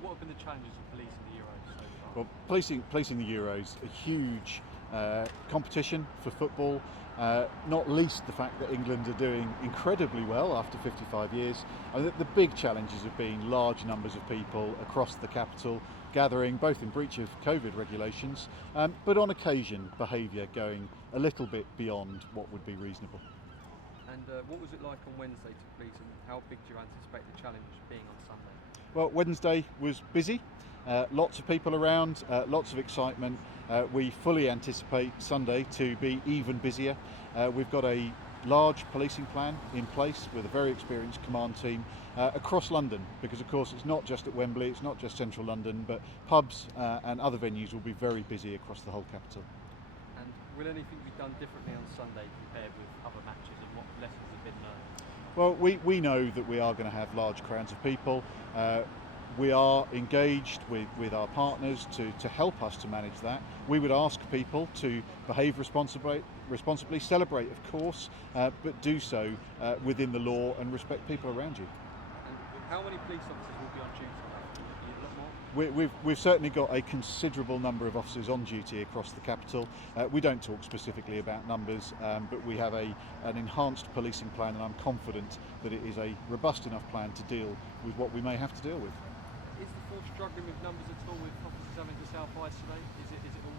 What have been the challenges of policing the Euros so far? Well, policing the Euros, a huge competition for football, not least the fact that England are doing incredibly well after 55 years. And the big challenges have been large numbers of people across the capital gathering, both in breach of COVID regulations, but on occasion behaviour going a little bit beyond what would be reasonable. And what was it like on Wednesday to police, and how big do you anticipate the challenge being on Sunday? Well, Wednesday was busy, lots of people around, lots of excitement. We fully anticipate Sunday to be even busier. We've got a large policing plan in place with a very experienced command team across London, because of course it's not just at Wembley, it's not just central London, but pubs and other venues will be very busy across the whole capital. And will anything be done differently on Sunday compared with other matches, and what lessons have been learned? Well, we know that we are going to have large crowds of people. We are engaged with our partners to help us to manage that. We would ask people to behave responsibly, celebrate of course, but do so within the law and respect people around you. And how many police officers will be on duty? A lot more? We've certainly got a considerable number of officers on duty across the capital. We don't talk specifically about numbers, but we have an enhanced policing plan, and I'm confident that it is a robust enough plan to deal with what we may have to deal with. Is the force struggling with numbers at all, with officers having to self-isolate? Is it all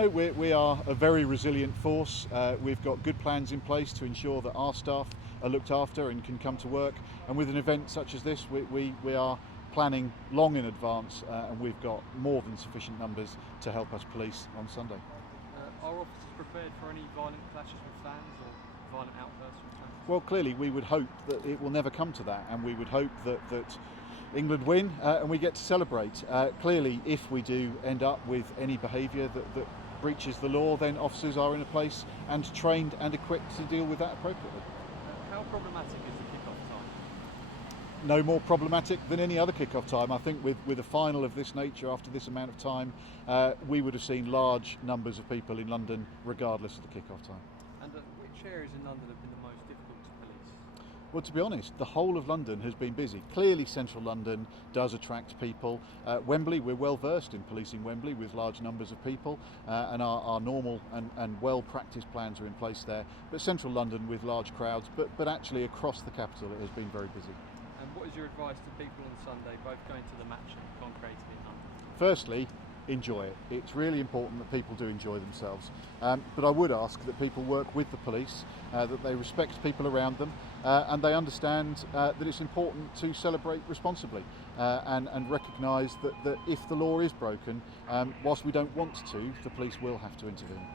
okay? No, we are a very resilient force. We've got good plans in place to ensure that our staff are looked after and can come to work. And with an event such as this, we are planning long in advance, and we've got more than sufficient numbers to help us police on Sunday. Are officers prepared for any violent clashes with fans or violent outbursts from fans? Well, clearly we would hope that it will never come to that, and we would hope that England win and we get to celebrate. Clearly, if we do end up with any behaviour that breaches the law, then officers are in a place and trained and equipped to deal with that appropriately. How problematic is the kick-off time? No more problematic than any other kick-off time. I think with a final of this nature after this amount of time, we would have seen large numbers of people in London regardless of the kick-off time. And which areas in London have been the most difficult to police? Well, to be honest, the whole of London has been busy. Clearly central London does attract people. Wembley, we're well versed in policing Wembley with large numbers of people, and our normal and well practiced plans are in place there. But central London with large crowds, but actually across the capital it has been very busy. And what is your advice to people on Sunday, both going to the match and congregating in London? Firstly, enjoy it. It's really important that people do enjoy themselves. But I would ask that people work with the police, that they respect people around them, and they understand that it's important to celebrate responsibly and recognise that if the law is broken, whilst we don't want to, the police will have to intervene.